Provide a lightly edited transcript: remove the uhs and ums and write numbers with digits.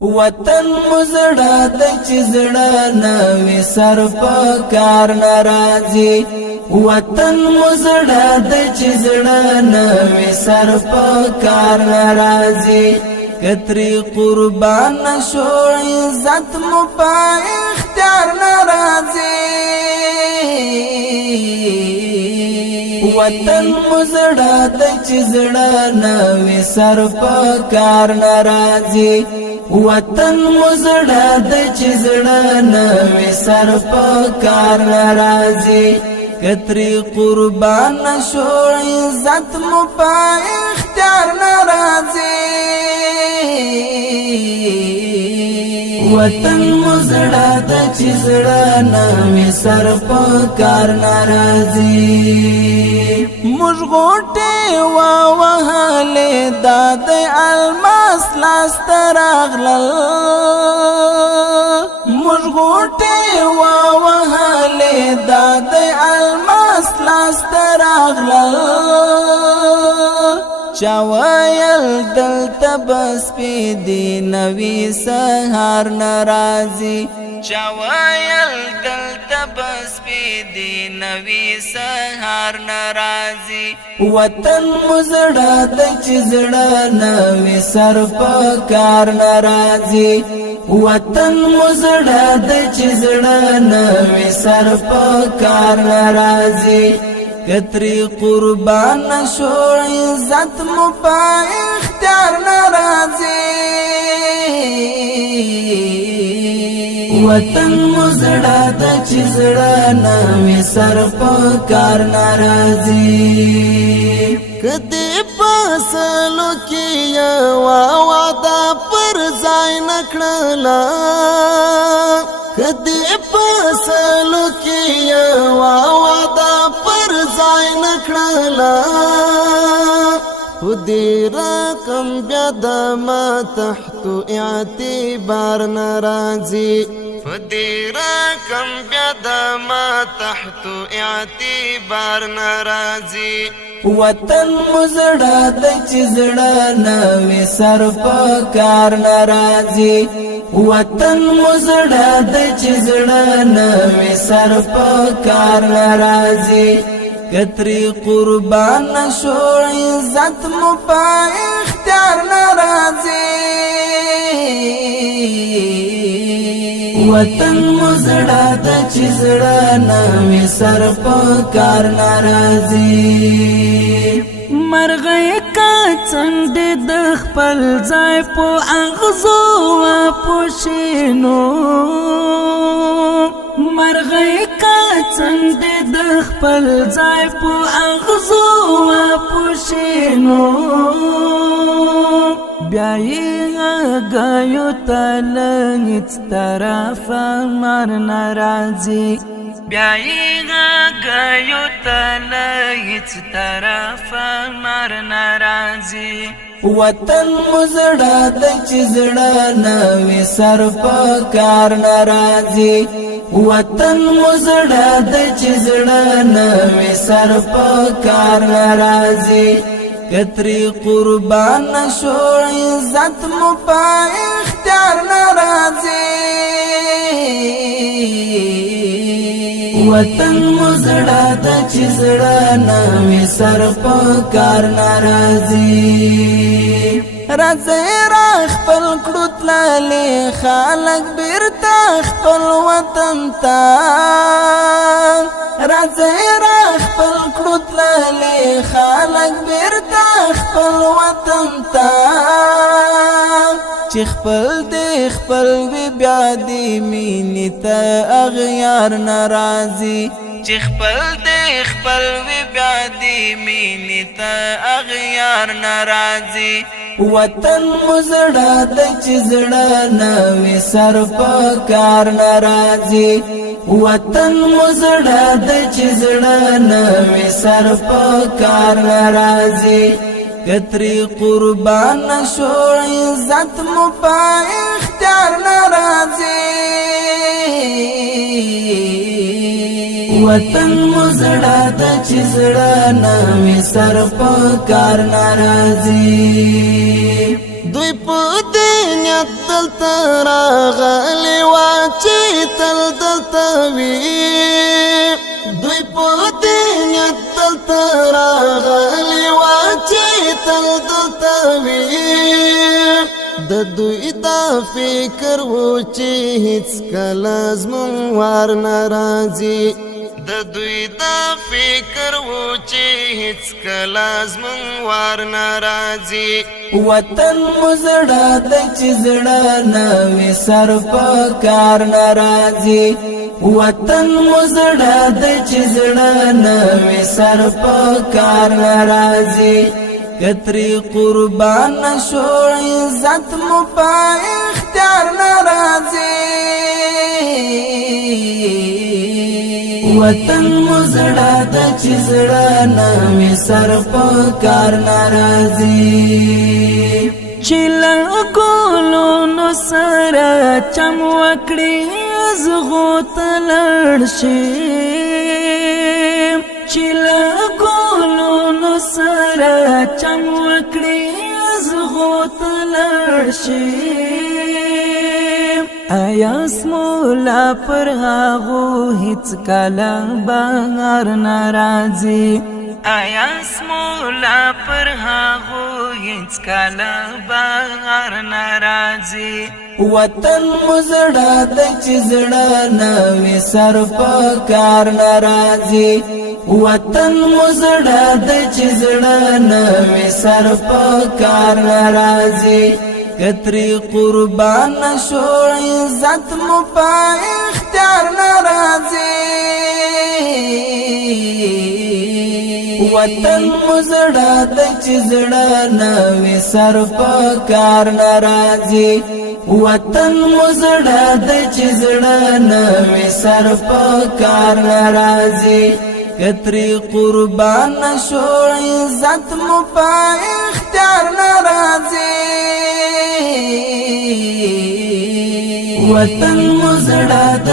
وطن مزړه د چزړه نوې سر په کار ناراضي وطن مزړه د چزړه نوې سر په کار ناراضي کتري قربان شو عزت مو په اختیار ناراضي وطن مزړه د چزړه نوې سر په کار ناراضي وطن مزړه د چزړه نوې سر په کار ناراضي کتري قربان شو عزت مو په اختیار ناراضي وطن مزړه د چزړه نوې سر په کار ناراضي موږ غوټه وهلې د الماس لاس تراغلل موږ غوټه وهلې د الماس لاس تراغلل چاویل دلته بس پی دی نوی سهار ناراضي چاویل دلته بس پی دی نوی سهار ناراضي وطن مزړه د چزړه نوی سر په کار ناراضي وطن مزړه د چزړه نوی سر په کار ناراضي کتري قربان شو عزت مو په اختیار ناراضي وطن مزړه د چزړه نوې سر په کار ناراضي کدی پاسلو کې وعده پر ځای نکړلا کدی پاسلو کې وعده پر ځای نکړلا خودی رقم بیا د ما تحت اعتبار ناراضي خودی رقم بیا د ما تحت اعتبار ناراضي وطن مزړه د چزړه نوې سر په کار ناراضي وطن مزړه د چزړه نوې سر په کار ناراضي کتري قربان شو عزت مو په اختیار ناراضي وطن مزړه د چزړه نوې سر په کار ناراضي مرغې کا څنډه د خپل ځای په اغزو و پوشینو مرغې کا څنډه د خپل ځای په اغزو و پوشینو بیا یې غایو تلنګ طرف مر ناراضي بیا یې غایو تلنګ طرف مر ناراضي وطن مزړه د چزړه نوې سر په کار ناراضي وطن مزړه د چزړه نوې سر په کار ناراضي کتري قربان شو عزت مو په اختیار ناراضي وطن مزړه د چزړه نوې سر په کار ناراضي راځي را خپل کړو تللې خلک بیرته خپل وطن ته راځي را خپل کړو تللې خلک بیرته خپل وطن ته چې خپل دې خپل وی بیا دې مینې ته اغیار ناراضي چې خپل دې خپل وی بیا دې مینې ته اغیار ناراضي وطن مزړه د چزړه نوې سر په کار ناراضي وطن مزړه د چزړه نوې سر په کار ناراضي کتري قربان شو عزت مو په اختیار ناراضي وطن مزړه د چزړه نوې سر په کار ناراضي دوی په پدینیت دلتا راغلی واچی تل دلتا وی دوی پدینیت دلتا راغلی واچی تل دلتا وی د دوی دا فکر و چې هیڅ کله زمون وار ناراضي د دوی دا فکر و چې هیڅ کله زمون وار ناراضي وطن مزړه د چې زړه نوې سر په کار ناراضي وطن مزړه د چې زړه نوې سر په کار ناراضي کتری قربان شو عزت مو پا اختیار ناراضی وطن مزړه د چزړه نوې سر په کار ناراضی چیلن کولو نو سره چم وکړي زغو تلړ شي چیلن کولو نو سره چم وکړي زغو تلړ شي آیا سمولا پر هغو هیڅ کله بهر ناراضي آیا سمولا پر هغو هیڅ کله بهر ناراضي وطن مزړه د چزړه نوې سر په کار ناراضي وطن مزړه د چزړه نوې سر په کار ناراضي کتری قربان شو عزت مو پا اختیار ناراضي وطن مزړه د چزړه نوې سر په کار ناراضي وطن مزړه د چزړه نوې سر په کار ناراضي کتری قربان شو عزت مو پا اختیار ناراضي وطن مزړه د